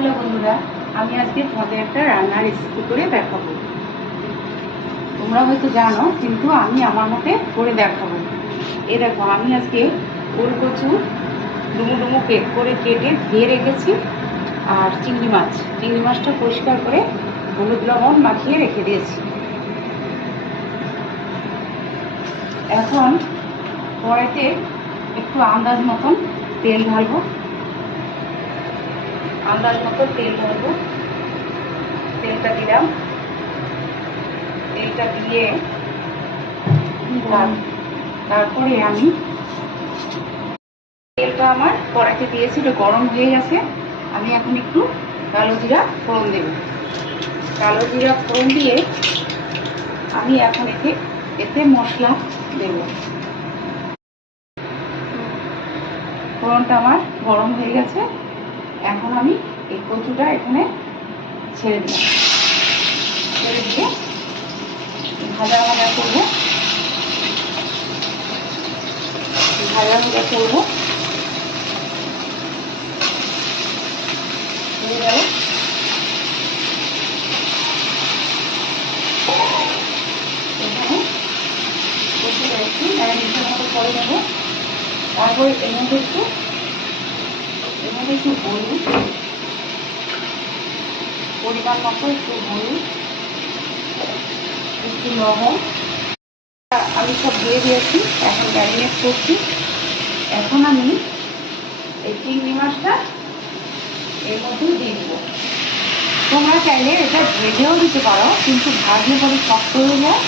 Hello বন্ধুরা, আমি আজকে তোমাদের একটা রান্নার রেসিপি করে দেখাবো। তোমরা হয়তো জানো, কিন্তু আমি আমার মতে করে দেখাবো। এ দেখো, আমি আজকে ওল কচু ডুমো ডুমো করে কেটে ধুয়ে রেখেছি। আর চিংড়ি মাছটা পরিষ্কার করে হলুদ লবণ মাখিয়ে রেখে দিয়েছি। এখন কড়াইতে একটু আন্দাজ মতন তেল ঢালবো। তেলটা দিলাম। তেলটা দিয়ে তারপরে আমি তেলটা আমার কড়াইতে দিয়েছি, এটা গরম হয়ে গেছে। আমি এখন একটু কালো জিরা ফোড়ন দেব। কালো জিরা ফোড়ন দিয়ে আমি এখন এতে মশলা দেব। ফোড়নটা আমার গরম হয়ে গেছে। এখন আমি এই কচুটা এখানে ছেড়ে দিলাম। ছেড়ে দিয়ে ভাজা করবো। হয়ে গেল। এখানে কচুটা একটু ম্যারিনেশন মতো করে নেবো। তারপরে এর মধ্যে একটু হলুদ, পরিমাণ মতো একটু হলুদ, একটু লবণ আমি সব দিয়ে দিয়েছি। এখন ম্যারিনেট করছি। এখন আমি এই চিংড়ি মাছটা এর মধ্যে দিয়ে দেবো। তোমরা চাইলে এটা ভেজেও দিতে পারো, কিন্তু ভাজলে পরে শক্ত হয়ে যায়।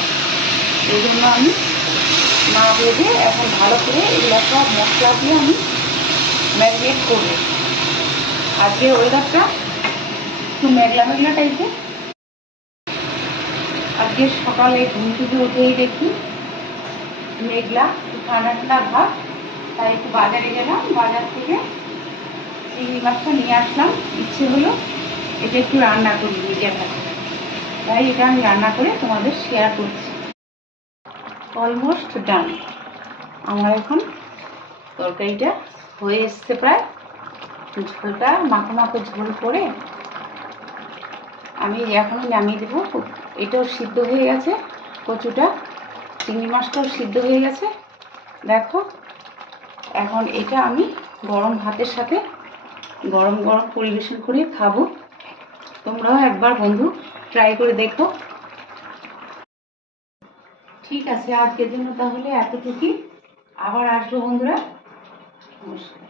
এই জন্য আমি না ভেজে এখন ভালো করে এগুলো সব মশলা দিয়ে আমি ম্যারিনেট করবো। আজকের ওয়েদারটা একটু মেঘলা টাইপের। আজকে সকালে ঘুম থেকে উঠেই দেখি মেঘলা, একটু ঠান্ডা ভাব। তাই একটু বাজারে গেলাম, বাজার থেকে চিংড়ি মাছটা নিয়ে আসলাম। ইচ্ছে হলো এটা একটু রান্না করি নিজের হাতে, তাই এটা আমি রান্না করে তোমাদের শেয়ার করছি। Almost done. আমার এখন তরকারিটা হয়ে এসছে প্রায়। ঝোলটা মাখো ঝোল করে আমি এখনই নামিয়ে দেবো। এটাও সিদ্ধ হয়ে গেছে, কচুটা, চিংড়ি মাছটাও সিদ্ধ হয়ে গেছে। দেখো, এখন এটা আমি গরম ভাতের সাথে গরম পরিবেশন করে খাবো। তোমরাও একবার বন্ধু ট্রাই করে দেখো। ঠিক আছে, আজকের জন্য তাহলে এতটুকুই। আবার আসবো বন্ধুরা। নমস্কার।